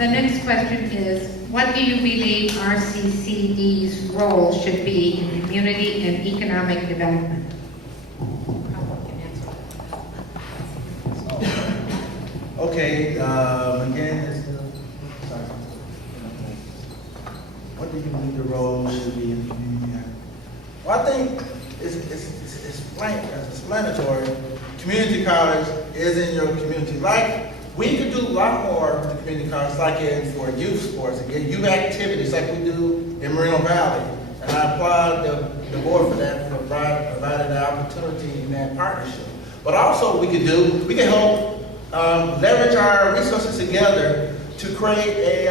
The next question is, what do you believe RCCD's role should be in community and economic development? Okay, again, sorry. What do you believe the role should be in the community? Well, I think it's explanatory. Community college is in your community. Like, we could do a lot more with the community college, like for youth sports, again, youth activities like we do in Moreno Valley. And I applaud the board for that, for providing the opportunity in that partnership. But also we could help leverage our resources together to create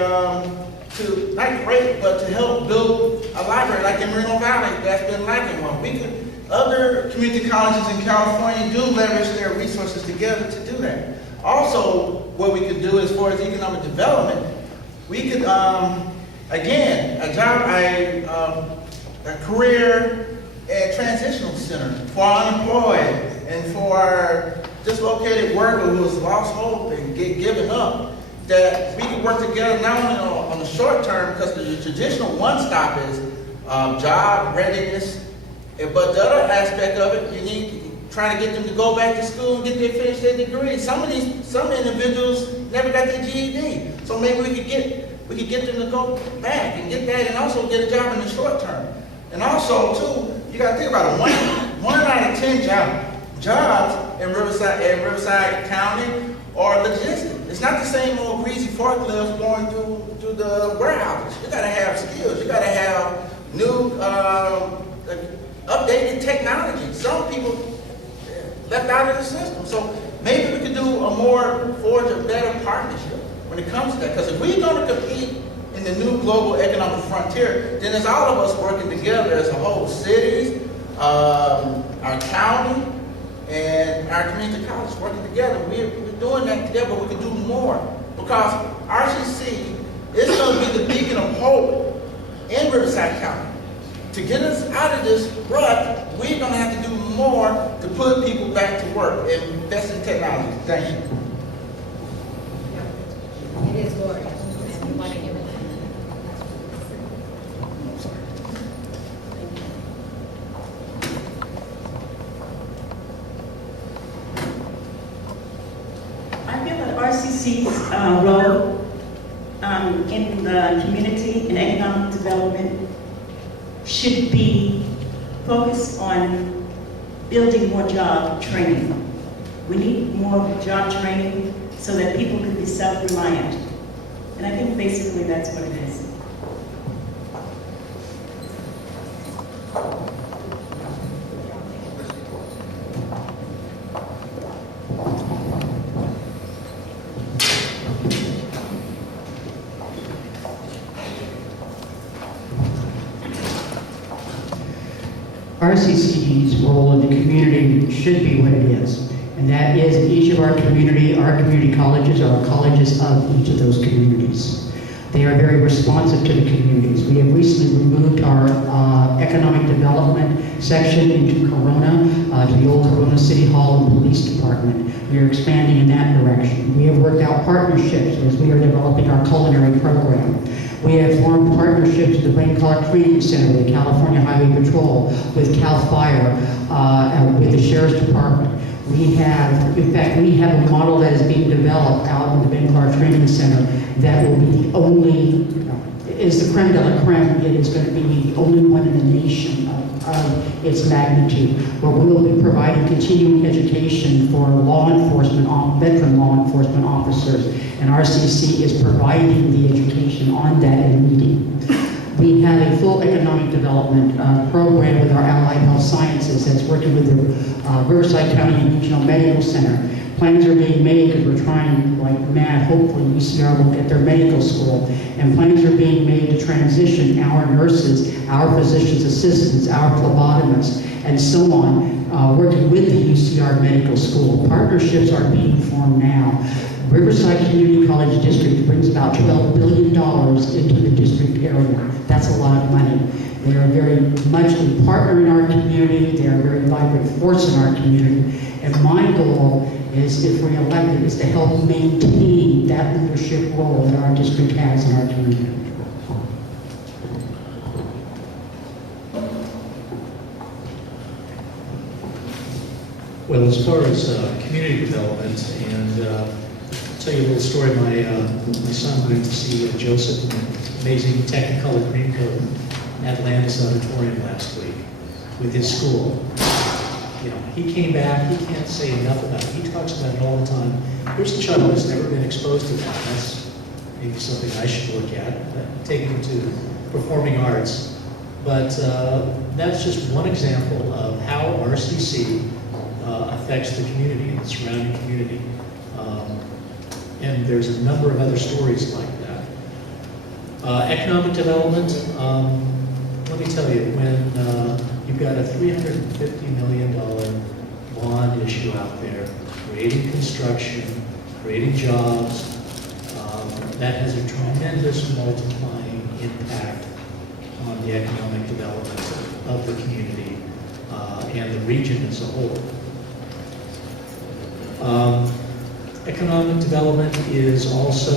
but to help build a library like in Moreno Valley that's been lacking one. Other community colleges in California do leverage their resources together to do that. Also, what we could do as far as economic development, we could, again, a career and transitional center for unemployed and for dislocated worker who has lost hope and given up, that we can work together not only on the short term, because the traditional one-stop is job readiness, but the other aspect of it, you need trying to get them to go back to school and finish their degree. Some individuals never got their GED, so maybe we could get them to go back and get that, and also get a job in the short term. And also, too, you got to think about it. One out of 10 jobs in Riverside County are logistics. It's not the same old greasy forklifts going through the warehouses. You got to have skills. You got to have new, updated technology. Some people left out of the system. So maybe we could forge a better partnership when it comes to that. Because if we're going to compete in the new global economic frontier, then it's all of us working together as a whole. Cities, our county, and our community college working together. We're doing that together, but we can do more. Because RCC is going to be the beacon of hope in Riverside County. To get us out of this rut, we're going to have to do more to put people back to work and invest in technology. Thank you. It is glorious. And we want to give it. I feel that RCC's role in the community and economic development should be focused on building more job training. We need more job training so that people can be self-reliant. And I think basically that's what it is. RCCD's role in the community should be what it is, and that is in each of our community colleges are colleges of each of those communities. They are very responsive to the communities. We have recently removed our economic development section into Corona, to the old Corona City Hall and Police Department. We are expanding in that direction. We have worked out partnerships as we are developing our culinary program. We have formed partnerships with the Blaine Collar Training Center, with the California Highway Patrol, with CAL FIRE, with the Sheriff's Department. We have a model that is being developed out in the Blaine Collar Training Center that will be the only, is the creme de la creme. It is going to be the only one in the nation of its magnitude, where we will be providing continuing education for law enforcement, veteran law enforcement officers, and RCC is providing the education on that and meeting. We have a full economic development program with our Allied Health Sciences that's working with the Riverside County Regional Medical Center. Plans are being made because we're trying like mad, hopefully UCR will get their medical school, and plans are being made to transition our nurses, our physician's assistants, our phlebotomists, and so on, working with the UCR Medical School. Partnerships are being formed now. Riverside Community College District brings about $12 billion into the district area. That's a lot of money. They are very much a partner in our community. They are a very vibrant force in our community. And my goal is, if we're elected, is to help maintain that leadership role that our district has in our community. Well, as far as community development, and I'll tell you a little story. My son went to see Joseph in an amazing Technicolor Greencoat at Landis Auditorium last week with his school. You know, he came back, he can't say enough about it. He talks about it all the time. Here's a child who's never been exposed to that. That's maybe something I should look at, take him to performing arts. But that's just one example of how RCC affects the community and the surrounding community. And there's a number of other stories like that. Economic development, let me tell you, when you've got a $350 million bond issue out there, creating construction, creating jobs, that has a tremendous multiplying impact on the economic development of the community and the region as a whole. Economic development is also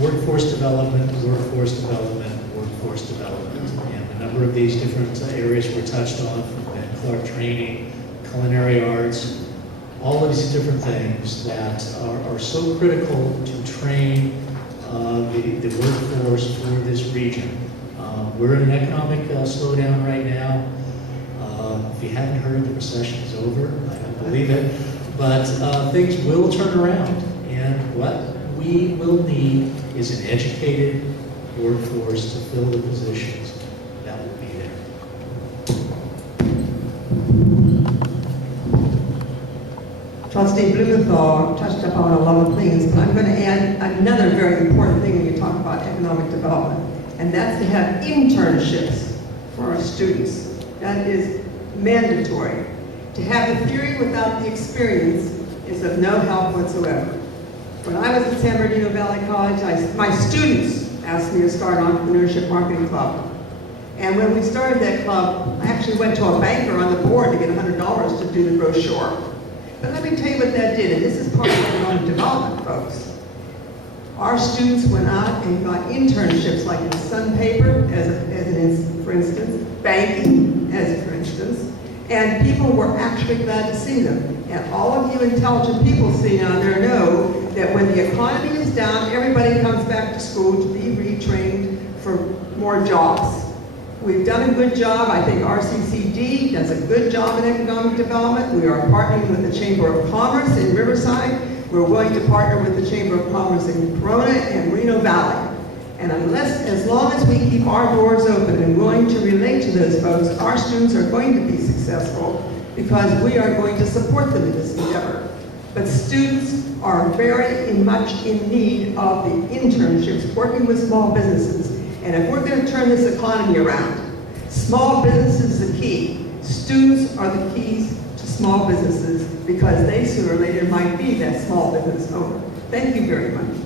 workforce development, workforce development, workforce development. And a number of these different areas were touched on, from Ben Clark training, culinary arts, all of these different things that are so critical to train the workforce for this region. We're in an economic slowdown right now. If you haven't heard, the recession is over. I don't believe it. But things will turn around, and what we will need is an educated workforce to fill the positions that will be there. Trustee Blumenthal touched upon a lot of things, but I'm going to add another very important thing when you talk about economic development, and that's to have internships for our students. That is mandatory. To have the theory without the experience is of no help whatsoever. When I was at San Bernardino Valley College, my students asked me to start an entrepreneurship marketing club. And when we started that club, I actually went to a banker on the board to get $100 to do the brochure. But let me tell you what that did, and this is part of economic development, folks. Our students went out and got internships like in Sun Paper, for instance, banking, for instance, and people were actually glad to see them. And all of you intelligent people sitting out there know that when the economy is down, everybody comes back to school to be retrained for more jobs. We've done a good job. I think RCCD does a good job in economic development. We are partnering with the Chamber of Commerce in Riverside. We're willing to partner with the Chamber of Commerce in Corona and Reno Valley. And as long as we keep our doors open and willing to relate to those folks, our students are going to be successful because we are going to support them in this endeavor. But students are very much in need of the internships, working with small businesses. And if we're going to turn this economy around, small business is the key. Students are the keys to small businesses because they sooner or later might be that small business owner. Thank you very much.